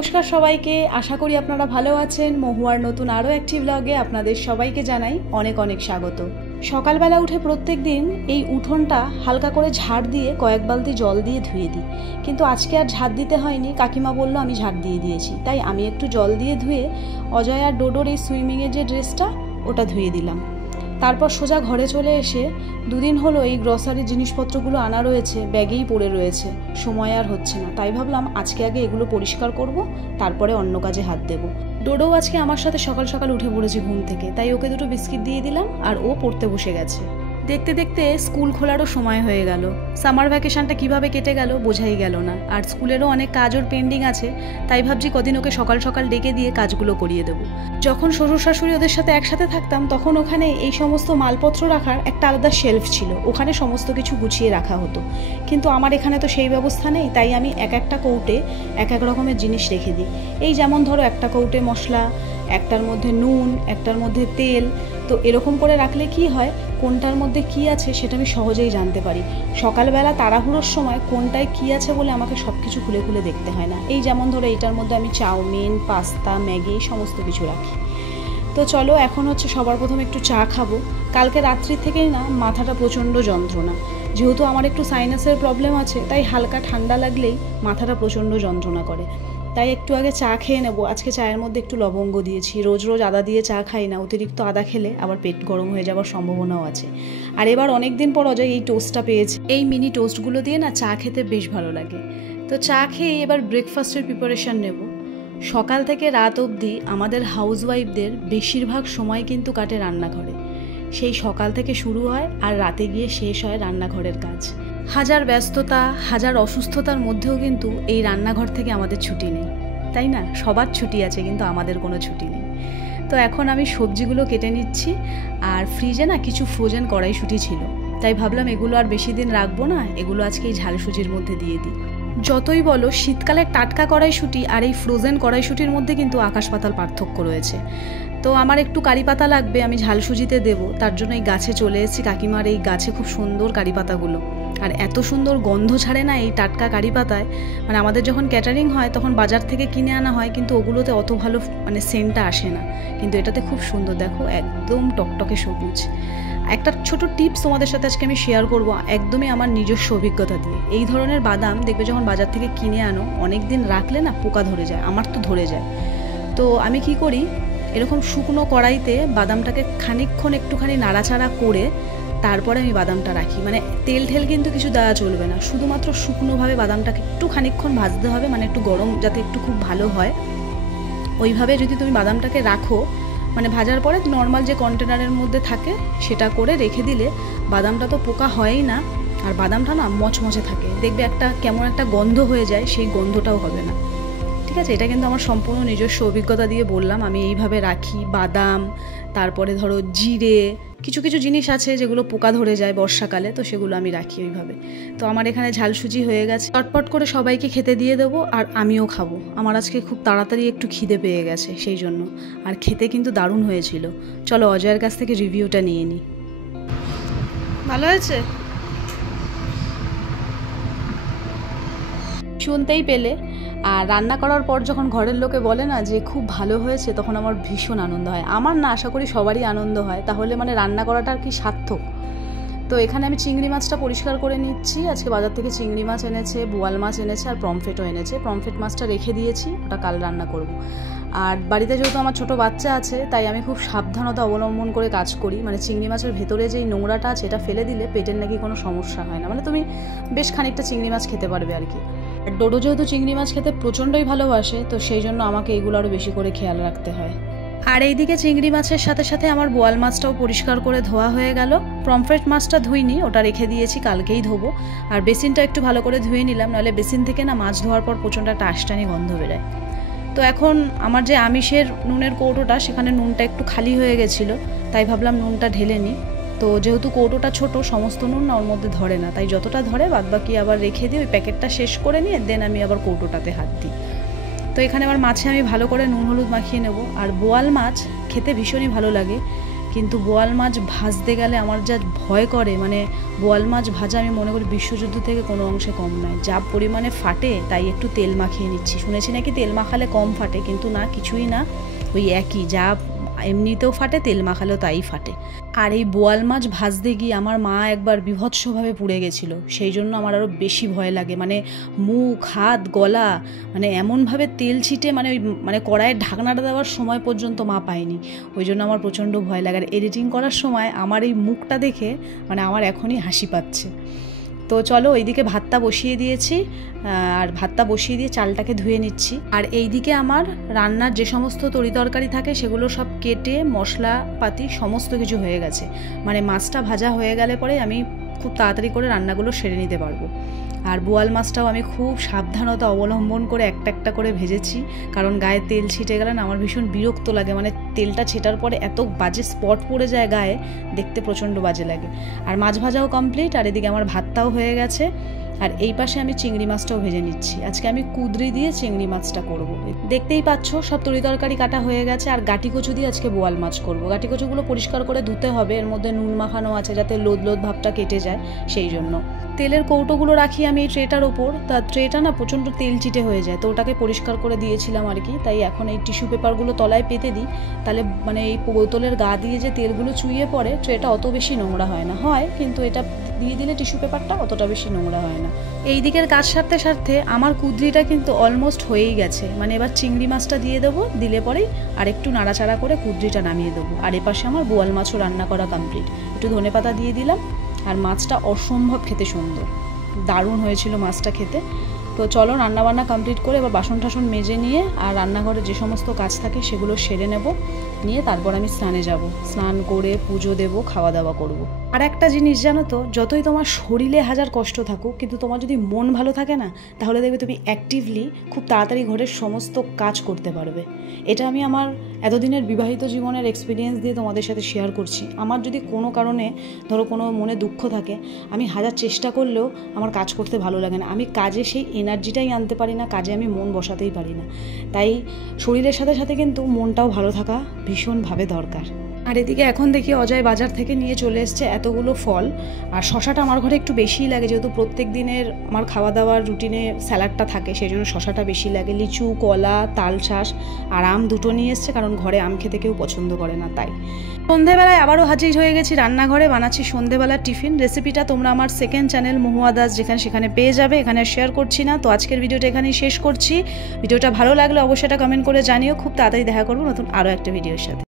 নমস্কার সবাইকে, আশা করি আপনারা ভালো আছেন। মহুয়ার নতুন আরও একটি ব্লগে আপনাদের সবাইকে জানাই অনেক অনেক স্বাগত। সকালবেলা উঠে প্রত্যেক দিন এই উঠোনটা হালকা করে ঝাড় দিয়ে কয়েক বালতি জল দিয়ে ধুয়ে দিই, কিন্তু আজকে আর ঝাড় দিতে হয়নি। কাকিমা বলল আমি ঝাড় দিয়ে দিয়েছি, তাই আমি একটু জল দিয়ে ধুয়ে অজয় আর ডোডোর এই সুইমিংয়ের যে ড্রেসটা ওটা ধুয়ে দিলাম। তারপর সোজা ঘরে চলে এসে দুদিন হলো এই গ্রসারির জিনিসপত্রগুলো আনা রয়েছে, ব্যাগেই পড়ে রয়েছে, সময় আর হচ্ছে না। তাই ভাবলাম আজকে আগে এগুলো পরিষ্কার করব, তারপরে অন্য কাজে হাত দেব। ডোডো আজকে আমার সাথে সকাল সকাল উঠে পড়েছে ঘুম থেকে, তাই ওকে দুটো বিস্কিট দিয়ে দিলাম আর ও পড়তে বসে গেছে। দেখতে দেখতে স্কুল খোলারও সময় হয়ে গেল। সামার ভ্যাকেশনটা কিভাবে কেটে গেল বোঝাই গেল না। আর স্কুলেরও অনেক কাজ ওর পেন্ডিং আছে, তাই ভাবছি কদিন ওকে সকাল সকাল ডেকে দিয়ে কাজগুলো করিয়ে দেবো। যখন শ্বশুর শাশুড়ি ওদের সাথে একসাথে থাকতাম তখন ওখানে এই সমস্ত মালপত্র রাখার একটা আলাদা শেলফ ছিল, ওখানে সমস্ত কিছু গুছিয়ে রাখা হতো। কিন্তু আমার এখানে তো সেই ব্যবস্থা নেই, তাই আমি এক একটা কৌটে এক এক রকমের জিনিস রেখে দিই। এই যেমন ধরো একটা কৌটে মশলা, একটার মধ্যে নুন, একটার মধ্যে তেল। তো এরকম করে রাখলে কি হয়, কোনটার মধ্যে কি আছে সেটা আমি সহজেই জানতে পারি। সকালবেলা তাড়াহুড়োর সময় কোনটায় কি আছে বলে আমাকে সব কিছু খুলে খুলে দেখতে হয় না। এই যেমন ধরো এইটার মধ্যে আমি চাউমিন, পাস্তা, ম্যাগি সমস্ত কিছু রাখি। তো চলো এখন হচ্ছে সবার প্রথমে একটু চা খাবো। কালকে রাত্রি থেকেই না মাথাটা প্রচণ্ড যন্ত্রণা। যেহেতু আমার একটু সাইনাসের প্রবলেম আছে, তাই হালকা ঠান্ডা লাগলেই মাথাটা প্রচণ্ড যন্ত্রণা করে। তাই একটু আগে চা খেয়ে নেবো। আজকে চায়ের মধ্যে একটু লবঙ্গ দিয়েছি। রোজ রোজ আদা দিয়ে চা খাই না, অতিরিক্ত আদা খেলে আবার পেট গরম হয়ে যাওয়ার সম্ভাবনাও আছে। আর এবার অনেক দিন পর অজয় এই টোস্টটা পেয়েছে। এই মিনি টোস্টগুলো দিয়ে না চা খেতে বেশ ভালো লাগে। তো চা খেয়ে এবার ব্রেকফাস্টের প্রিপারেশান নেব। সকাল থেকে রাত অবধি আমাদের হাউসওয়াইফদের বেশিরভাগ সময় কিন্তু কাটে রান্নাঘরে। সেই সকাল থেকে শুরু হয় আর রাতে গিয়ে শেষ হয় রান্নাঘরের কাজ। হাজার ব্যস্ততা, হাজার অসুস্থতার মধ্যেও কিন্তু এই রান্নাঘর থেকে আমাদের ছুটি নেই, তাই না? সবার ছুটি আছে, কিন্তু আমাদের কোনো ছুটি নেই। তো এখন আমি সবজিগুলো কেটে নিচ্ছি, আর ফ্রিজে না কিছু ফ্রোজেন কড়াইশুঁটি ছিল, তাই ভাবলাম এগুলো আর বেশি দিন রাখবো না, এগুলো আজকে এই ঝালসুজির মধ্যে দিয়ে দিই। যতই বলো শীতকালের টাটকা কড়াইশুঁটি আর এই ফ্রোজেন কড়াইশুঁটির মধ্যে কিন্তু আকাশ পাতাল পার্থক্য রয়েছে। তো আমার একটু কারি পাতা লাগবে, আমি ঝালসুজিতে দেবো, তার জন্য এই গাছে চলে এসেছি। কাকিমার এই গাছে খুব সুন্দর কারি পাতাগুলো, আর এত সুন্দর গন্ধ ছাড়ে না এই টাটকা কারি পাতায়। মানে আমাদের যখন ক্যাটারিং হয় তখন বাজার থেকে কিনে আনা হয়, কিন্তু ওগুলোতে অত ভালো সেন্টটা আসে না, কিন্তু এটাতে খুব সুন্দর। দেখো একদম টকটকে সবুজ। একটা ছোট টিপস তোমাদের সাথে আজকে আমি শেয়ার করব, একদমই আমার নিজস্ব অভিজ্ঞতা দিয়ে। এই ধরনের বাদাম দেখবে যখন বাজার থেকে কিনে আনো, অনেক দিন রাখলে না পোকা ধরে যায়, আমার তো ধরে যায়। তো আমি কি করি, এরকম শুকনো কড়াইতে বাদামটাকে খানিকক্ষণ একটুখানি নাড়াচাড়া করে তারপরে আমি বাদামটা রাখি। মানে তেল ঠেল কিন্তু কিছু দেওয়া চলবে না, শুধুমাত্র শুকনোভাবে বাদামটাকে একটু খানিকক্ষণ ভাজতে হবে, মানে একটু গরম যাতে একটু খুব ভালো হয়। ওইভাবে যদি তুমি বাদামটাকে রাখো, মানে ভাজার পরে নর্মাল যে কন্টেনারের মধ্যে থাকে সেটা করে রেখে দিলে বাদামটা তো পোকা হয়ই না, আর বাদামটা না মচমচে থাকে। দেখবে একটা কেমন একটা গন্ধ হয়ে যায়, সেই গন্ধটাও হবে না। ঠিক আছে, এটা কিন্তু আমার সম্পূর্ণ নিজস্ব অভিজ্ঞতা দিয়ে বললাম। আমি এইভাবে রাখি বাদাম, তারপরে ধরো জিরে, কিছু কিছু জিনিস আছে যেগুলো পোকা ধরে যায় বর্ষাকালে, তো সেগুলো আমি রাখি ওইভাবে। তো আমার এখানে ঝালসুজি হয়ে গেছে, চটপট করে সবাইকে খেতে দিয়ে দেবো, আর আমিও খাবো। আমার আজকে খুব তাড়াতাড়ি একটু খিদে পেয়ে গেছে সেই জন্য, আর খেতে কিন্তু দারুণ হয়েছিল। চলো অজয়ের কাছ থেকে রিভিউটা নিয়ে নিই। ভালো হয়েছে? শুনতেই পেলে। আর রান্না করার পর যখন ঘরের লোকে বলে না যে খুব ভালো হয়েছে, তখন আমার ভীষণ আনন্দ হয়। আমার না, আশা করি সবারই আনন্দ হয়। তাহলে মানে রান্না করাটা আর কি সার্থক। তো এখানে আমি চিংড়ি মাছটা পরিষ্কার করে নিচ্ছি। আজকে বাজার থেকে চিংড়ি মাছ এনেছে, বোয়াল মাছ এনেছে, আর পমফ্রেটও এনেছে। পমফ্রেট মাছটা রেখে দিয়েছি, ওটা কাল রান্না করব। আর বাড়িতে যেহেতু আমার ছোটো বাচ্চা আছে, তাই আমি খুব সাবধানতা অবলম্বন করে কাজ করি। মানে চিংড়ি মাছের ভেতরে যেই নোংরাটা আছে এটা ফেলে দিলে পেটের নাকি কোনো সমস্যা হয় না, মানে তুমি বেশ খানিকটা চিংড়ি মাছ খেতে পারবে আর কি। আর ডোডো যেহেতু চিংড়ি মাছ খেতে প্রচণ্ডই ভালোবাসে, তো সেই জন্য আমাকে এগুলো আরও বেশি করে খেয়াল রাখতে হয়। আর এইদিকে চিংড়ি মাছের সাথে সাথে আমার বোয়াল মাছটাও পরিষ্কার করে ধোয়া হয়ে গেল। পমফ্রেট মাছটা ধুইনি, ওটা রেখে দিয়েছি, কালকেই ধোবো। আর বেসিনটা একটু ভালো করে ধুয়ে নিলাম, নাহলে বেসিন থেকে না মাছ ধোয়ার পর প্রচণ্ড একটা আষ্টানি গন্ধ বেরোয়। তো এখন আমার যে আমিষের নুনের কৌটোটা, সেখানে নুনটা একটু খালি হয়ে গেছিলো, তাই ভাবলাম নুনটা ঢেলে নিই। তো যেহেতু কৌটোটা ছোট, সমস্ত নুন না ওর মধ্যে ধরে না, তাই যতটা ধরে বাদবাকি আবার রেখে দিই, ওই প্যাকেটটা শেষ করে নিয়ে দেন আমি আবার কৌটোটাতে হাত দিই। তো এখানে আমার মাছে আমি ভালো করে নুন হলুদ মাখিয়ে নেব। আর বোয়াল মাছ খেতে ভীষণই ভালো লাগে, কিন্তু বোয়াল মাছ ভাজতে গেলে আমার যা ভয় করে, মানে বোয়াল মাছ ভাজা আমি মনে করি বিশ্বযুদ্ধ থেকে কোনো অংশে কম নয়। যা পরিমাণে ফাটে তাই একটু তেল মাখিয়ে নিচ্ছি। শুনেছি নাকি তেল মাখালে কম ফাটে, কিন্তু না, কিছুই না, ওই একই, যা এমনিতেও ফাটে তেল মাখালেও তাই ফাটে। আর এই বোয়াল মাছ ভাজতে গিয়ে আমার মা একবার বিভৎসভাবে পুড়ে গেছিলো, সেই জন্য আমার আরও বেশি ভয় লাগে। মানে মুখ, হাত, গলা, মানে এমনভাবে তেল ছিটে, মানে ওই মানে কড়াইয়ের ঢাকনাটা দেওয়ার সময় পর্যন্ত মা পায়নি, ওই জন্য আমার প্রচণ্ড ভয় লাগে। আর এডিটিং করার সময় আমার এই মুখটা দেখে মানে আমার এখনই হাসি পাচ্ছে। তো চলো, ওইদিকে ভাতটা বসিয়ে দিয়েছি, আর ভাতটা বসিয়ে দিয়ে চালটাকে ধুয়ে নিচ্ছি। আর এইদিকে আমার রান্নার যে সমস্ত তরিতরকারি থাকে সেগুলো সব কেটে মশলাপাতি সমস্ত কিছু হয়ে গেছে। মানে মাছটা ভাজা হয়ে গেলে পরে আমি খুব তাড়াতাড়ি করে রান্নাগুলো সেরে নিতে পারবো। আর বোয়াল মাছটাও আমি খুব সাবধানতা অবলম্বন করে একটা একটা করে ভেজেছি, কারণ গায়ে তেল ছিটে গেলে না আমার ভীষণ বিরক্ত লাগে। মানে তেলটা ছেটার পরে এত বাজে স্পট পড়ে যায় গায়ে, দেখতে প্রচণ্ড বাজে লাগে। আর মাছ ভাজাও কমপ্লিট, আর এদিকে আমার ভাতটাও হয়ে গেছে। আর এই পাশে আমি চিংড়ি মাছটাও ভেজে নিচ্ছি। আজকে আমি কুদরি দিয়ে চিংড়ি মাছটা করব। দেখতেই পাচ্ছ সব তরিতরকারি কাটা হয়ে গেছে। আর গাটি কচু দিয়ে আজকে বোয়াল মাছ করব। গাটি কচুগুলো পরিষ্কার করে ধুতে হবে, এর মধ্যে নুন মাখানো আছে যাতে লোদ লোদ ভাবটা কেটে যায়, সেই জন্য। তেলের কৌটোগুলো রাখি আমি এই ট্রেটার ওপর, তা ট্রেটা না প্রচণ্ড তেল চিটে হয়ে যায়, তো ওটাকে পরিষ্কার করে দিয়েছিলাম আর কি। তাই এখন এই টিস্যু পেপারগুলো তলায় পেতে দিই, তাহলে মানে এই বোতলের গা দিয়ে যে তেলগুলো চুইয়ে পড়ে ট্রেটা অত বেশি নোংরা হয় না, হয় কিন্তু এটা দিয়ে দিলে টিস্যু পেপারটা অতটা বেশি নোংরা হয় না। এই দিকের কাজ সারতে সারতে আমার কুদরিটা কিন্তু অলমোস্ট হয়েই গেছে। মানে এবার চিংড়ি মাছটা দিয়ে দেবো, দিলে পরেই আর একটু নাড়াচাড়া করে কুদরিটা নামিয়ে দেবো। আর এপাশে আমার বোয়াল মাছও রান্না করা কমপ্লিট। একটু ধনেপাতা দিয়ে দিলাম। আর মাছটা অসম্ভব খেতে সুন্দর, দারুণ হয়েছিল মাছটা খেতে। তো চলো, রান্নাবান্না কমপ্লিট করে এবার বাসন টাসন মেজে নিয়ে আর রান্নাঘরে যে সমস্ত কাজ থাকে সেগুলো সেরে নেব, নিয়ে তারপর আমি স্নানে যাব। স্নান করে পুজো দেব, খাওয়া দাওয়া করব। আর একটা জিনিস জানো তো, যতই তোমার শরীরে হাজার কষ্ট থাকুক, কিন্তু তোমার যদি মন ভালো থাকে না, তাহলে দেখবে তুমি অ্যাক্টিভলি খুব তাড়াতাড়ি ঘরের সমস্ত কাজ করতে পারবে। এটা আমি আমার এতদিনের বিবাহিত জীবনের এক্সপিরিয়েন্স দিয়ে তোমাদের সাথে শেয়ার করছি। আমার যদি কোনো কারণে ধরো কোনো মনে দুঃখ থাকে, আমি হাজার চেষ্টা করলেও আমার কাজ করতে ভালো লাগে না। আমি কাজে সেই এনার্জিটাই আনতে পারি না, কাজে আমি মন বসাতেই পারি না। তাই শরীরের সাথে সাথে কিন্তু মনটাও ভালো থাকা ভীষণভাবে দরকার। আর এদিকে এখন দেখি অজয় বাজার থেকে নিয়ে চলে এসছে এতগুলো ফল। আর শশাটা আমার ঘরে একটু বেশিই লাগে, যেহেতু প্রত্যেক দিনের আমার খাওয়া দাওয়ার রুটিনে স্যালাডটা থাকে, সেই জন্য শশাটা বেশি লাগে। লিচু, কলা, তালশাঁস আর আম দুটো নিয়ে এসছে, কারণ ঘরে আম খেতে কেউ পছন্দ করে না। তাই সন্ধেবেলায় আবারও হাজির হয়ে গেছি রান্নাঘরে, বানাচ্ছি সন্ধেবেলার টিফিন। রেসিপিটা তোমরা আমার সেকেন্ড চ্যানেল মহুয়া দাস যেখানে সেখানে পেয়ে যাবে, এখানে শেয়ার করছি না। তো আজকের ভিডিওটা এখানেই শেষ করছি। ভিডিওটা ভালো লাগলে অবশ্যই এটা কমেন্ট করে জানিও। খুব তাড়াতাড়ি দেখা করবো নতুন আরও একটা ভিডিওর সাথে।